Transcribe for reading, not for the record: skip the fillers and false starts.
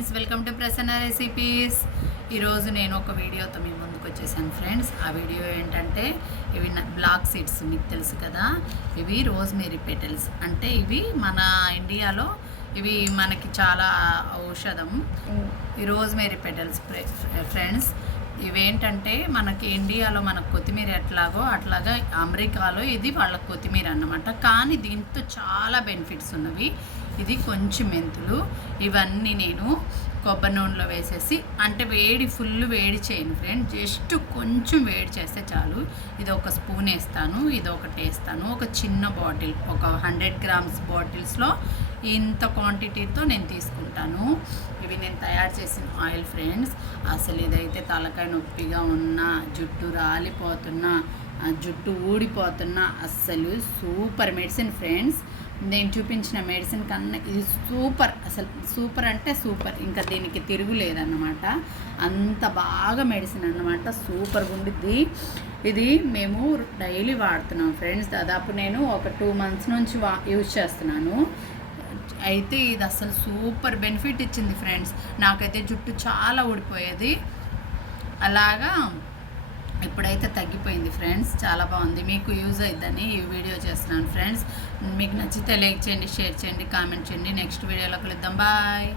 Friends, welcome to Prasanna recipes. ఈరోజు నేను ఒక వీడియోతో మీ ముందుకు వచ్చేసాను ఫ్రెండ్స్. ఆ వీడియో ఏంటంటే ఇవి బ్లాక్ సీడ్స్, మీకు తెలుసు కదా, ఇవి రోజ్మేరీ పెటల్స్. అంటే ఇవి మన ఇండియాలో ఇవి మనకి చాలా ఔషధం. ఈ రోజ్మేరీ పెటల్స్ ఫ్రెండ్స్, ఇవేంటంటే మనకి ఇండియాలో మనకు కొత్తిమీర ఎట్లాగో అట్లాగా అమెరికాలో ఇది వాళ్ళ కొత్తిమీర అన్నమాట. కానీ దీంతో చాలా బెనిఫిట్స్ ఉన్నవి. ఇది కొంచెం మెంతులు, ఇవన్నీ నేను కొబ్బరి నూనెలో వేసేసి, అంటే ఫుల్ వేడి చేయను ఫ్రెండ్, జస్ట్ కొంచెం వేడి చేస్తే చాలు. ఇది ఒక స్పూన్ వేస్తాను, ఇది ఒకటి వేస్తాను. ఒక చిన్న బాటిల్, ఒక 100 గ్రామ్స్ బాటిల్స్లో ఇంత క్వాంటిటీతో నేను తీసుకుంటాను. ఇవి నేను తయారు చేసిన ఆయిల్ ఫ్రెండ్స్. అసలు ఇదైతే తలకాయ నొప్పిగా ఉన్నా, జుట్టు రాలిపోతున్నా, జుట్టు ఊడిపోతున్నా, అస్సలు సూపర్ మెడిసిన్ ఫ్రెండ్స్. నేను చూపించిన మెడిసిన్ కన్నా ఇది సూపర్, అసలు సూపర్ అంటే సూపర్, ఇంకా దీనికి తిరుగులేదన్నమాట. అంత బాగా మెడిసిన్ అన్నమాట, సూపర్గా ఉండిద్ది. ఇది మేము డైలీ వాడుతున్నాం ఫ్రెండ్స్. దాదాపు నేను ఒక 2 months నుంచి యూజ్ చేస్తున్నాను. అయితే ఇది అసలు సూపర్ బెనిఫిట్ ఇచ్చింది ఫ్రెండ్స్. నాకైతే జుట్టు చాలా ఊడిపోయేది, అలాగా ఇప్పుడైతే తగ్గిపోయింది ఫ్రెండ్స్. చాలా బాగుంది. మీకు యూజ్ అయిద్దని ఈ వీడియో చేస్తున్నాను ఫ్రెండ్స్. మీకు నచ్చితే లైక్ చేయండి, షేర్ చేయండి, కామెంట్ చేయండి. నెక్స్ట్ వీడియోలో కలుద్దాం. బాయ్.